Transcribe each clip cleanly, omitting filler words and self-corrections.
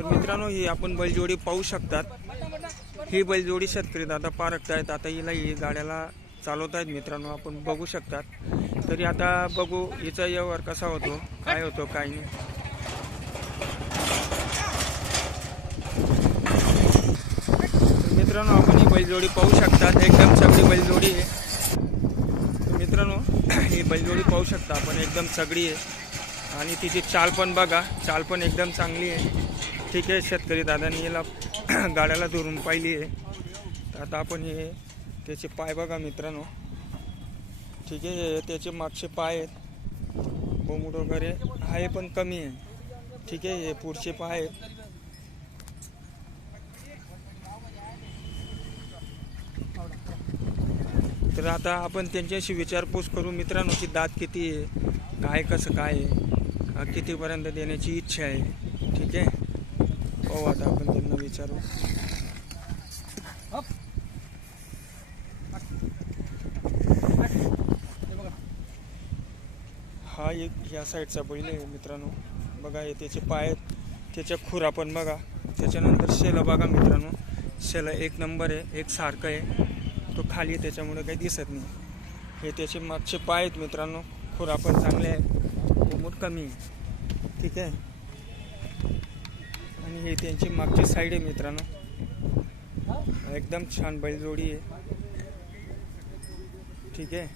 तर मित्रांनो ही आपण बैलजोडी पाहू शकतात। ही बैलजोडी शेतकरी दादा पारखतायत। आता हिला ही गाड्याला चालवतायत मित्रांनो, आपण बघू शकतात। तरी आता बघू हिचा व्यवहार कसा होतो, काय होतो काय नाही। मित्रांनो आपण ही बैलजोडी पाहू शकतात, एकदम सगळी बैलजोडी आहे। मित्रांनो ही बैलजोडी पाहू शकता आपण, एकदम सगळी आहे आणि तिची चाल पण बघा, चाल पण एकदम चांगली आहे। ठीक आहे, शेतकरी दादांनी याला गाड्याला धरून पाहिली आहे। तर आता आपण हे त्याचे पाय बघा मित्रांनो। ठीक आहे, त्याचे मागचे पाय आहेत, बोमुड वगैरे आहे पण कमी आहे। ठीक आहे, हे पुढचे पाय आहेत। तर आता आपण त्यांच्याशी विचारपूस करू मित्रांनो की दात किती आहे, काय कसं काय आहे, कितीपर्यंत देण्याची इच्छा आहे। ठीक आहे, पाहू आता आपण त्यांना विचारू। हा एक या साईडचा बैल आहे मित्रांनो, बघा हे त्याचे पाय आहेत, त्याच्या खुरा पण बघा। त्याच्यानंतर शेला बघा मित्रांनो, शेला एक नंबर आहे, एक सारखं आहे। तो खाली आहे त्याच्यामुळे काही दिसत नाही। हे त्याचे मागचे पाय आहेत मित्रांनो, खुरा पण चांगले आहे, मोठ कमी आहे। ठीक आहे, आणि हे त्यांची मागची साईड आहे मित्रांनो, एकदम छान बैलजोडी आहे। ठीक आहे,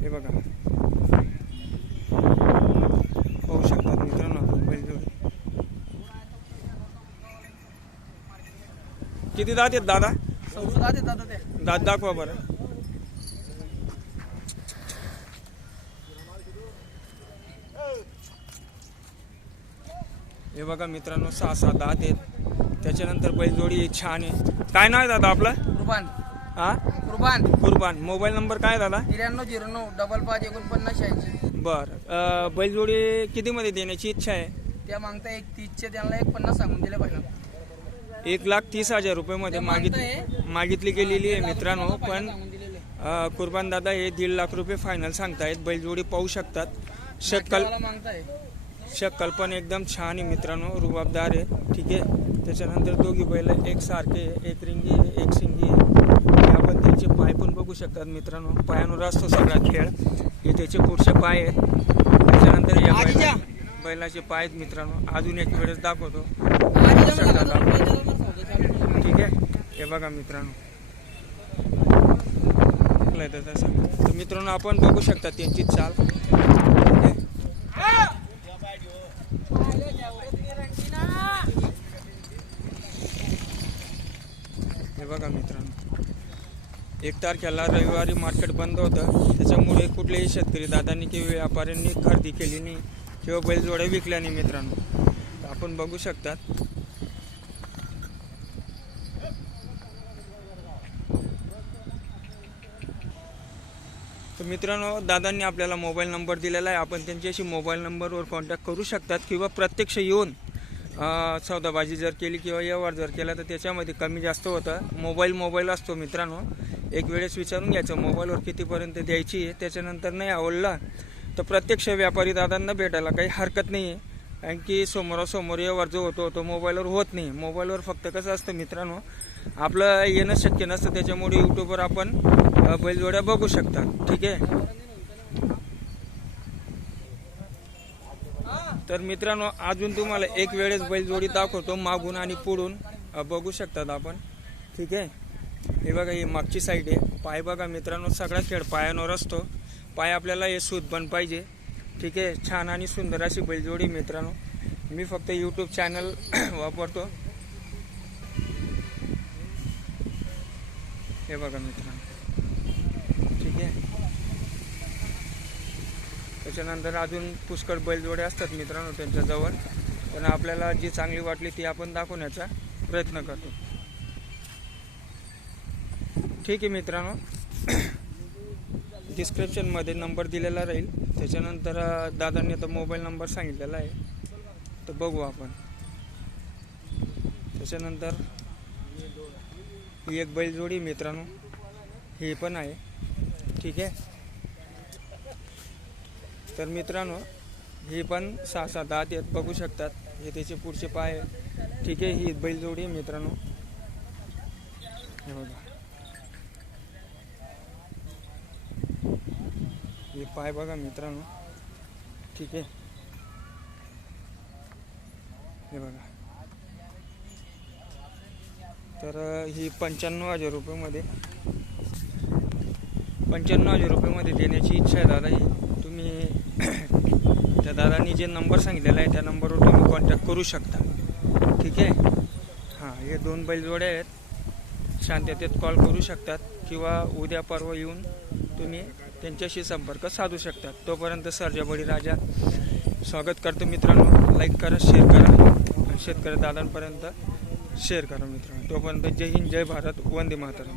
हे बघा पाहू शकतात मित्रांनो आपण बैलजोडी। किती दात आहेत दादा? दात दाखवा बरं। हे बघा मित्रांनो 6-7 दात आहेत। त्याच्यानंतर बैलजोडी छान आहे। काय नाव आहे दादा आपलं? कुर्बान। हा, कुर्बान। मोबाईल नंबर काय दादा? 9309 55 4980। बर, बैलजोडी किती मध्ये देण्याची इच्छा आहे? त्या मागता 130 त्यांना 150 सांगून दिले पाहिजे। 1,30,000 रुपये मध्ये मागितली गेलेली आहे मित्रांनो, पण कुर्बान दादा हे 1.5 लाख रुपये फायनल सांगतायत। बैलजोडी पाहू शकतात, शक्कल पण एकदम छान आहे मित्रांनो, रुबाबदार आहे। ठीक आहे, त्याच्यानंतर दोघी बैल एक सारखे, एक रिंगी आहे, एक शिंगी आहे। आपण त्याचे पाय पण बघू शकतात मित्रांनो, पायांवर असतो सगळा खेळ। हे त्याचे पुढचे पाय आहेत, त्याच्यानंतर या बैलाचे पाय आहेत मित्रांनो। अजून एक वेळेस दाखवतो, ठीक आहे। हे बघा मित्रांनो, तर मित्रांनो आपण बघू शकता त्यांची चाल। हे बघा मित्रांनो, 1 तारखेला रविवारी मार्केट बंद होतं, त्याच्यामुळे कुठल्याही शेतकरी दादांनी किंवा व्यापाऱ्यांनी खरेदी केली नाही किंवा बैलजोड्या विकल्या नाही मित्रांनो। आपण बघू शकतात, तर मित्रांनो दादांनी आपल्याला मोबाईल नंबर दिलेला आहे। आपण त्यांच्याशी मोबाईल नंबरवर कॉन्टॅक्ट करू शकतात किंवा प्रत्यक्ष येऊन सौदाबाजी जर केली किंवा व्यवहार जर केला तर त्याच्यामध्ये कमी जास्त होतं। मोबाईल असतो मित्रांनो, एक वेळेस विचारून घ्यायचं मोबाईलवर कितीपर्यंत द्यायची आहे। त्याच्यानंतर नाही आवडला तर प्रत्यक्ष व्यापारी दादांना भेटायला काही हरकत नाही आहे, कारण की समोरासमोर व्यवहार जो होतो तो मोबाईलवर होत नाही। मोबाईलवर फक्त कसं असतं मित्रांनो, आपलं येणं शक्य नसतं, त्याच्यामुळे यूट्यूबवर आपण बैलजोड्या बघू शकता। ठीक आहे, तर मित्रांनो अजून तुम्हाला एक वेळेस बैलजोडी दाखवतो मागून आणि पुढून, बघू शकतात आपण। ठीक आहे, हे बघा ही मागची साईड आहे। पाय बघा मित्रांनो, सगळा खेळ पायांवर असतो, पाय आपल्याला हे सूत पण पाहिजे। ठीक आहे, छान आणि सुंदर अशी बैलजोडी मित्रांनो। मी फक्त यूट्यूब चॅनल वापरतो। हे बघा मित्रांनो, ठीक आहे। त्याच्यानंतर अजून पुष्कळ बैलजोड्या असतात मित्रांनो त्यांच्याजवळ, पण आपल्याला जी चांगली वाटली ती आपण दाखवण्याचा प्रयत्न करतो। ठीक आहे मित्रांनो, डिस्क्रिप्शनमध्ये नंबर दिलेला राहील, त्याच्यानंतर दादांनी आता मोबाईल नंबर सांगितलेला आहे, तर बघू आपण। त्याच्यानंतर ही एक बैलजोडी मित्रांनो, ही पण आहे। ठीक आहे, तर मित्रांनो ही पण 6-7 दात आहेत बघू शकतात. हे त्याचे पुढचे पाय आहे. ठीक आहे, ही बैलजोडी आहे मित्रांनो. हे बघा, हे पाय बघा मित्रांनो. ठीक आहे, हे बघा. तर ही 95,000 रुपयामध्ये 95,000 रुपयामध्ये देण्याची इच्छा आहे दादा. ही तुम्ही त्या दादांनी जे नंबर सांगितलेला आहे त्या नंबरवर तुम्ही कॉन्टॅक्ट करू शकता. ठीक आहे. हां, हे 2 बैलजोड्या आहेत. शांततेत कॉल करू शकतात किंवा उद्या परवा येऊन तुम्ही त्यांच्याशी संपर्क साधू शकतात. तोपर्यंत सर्जा बळीराजा स्वागत करतो मित्रांनो. लाईक करा, शेअर करा आणि शेतकरी दादांपर्यंत शेअर करा मित्रांनो. तोपर्यंत जय हिंद, जय भारत, वंदे मातरम.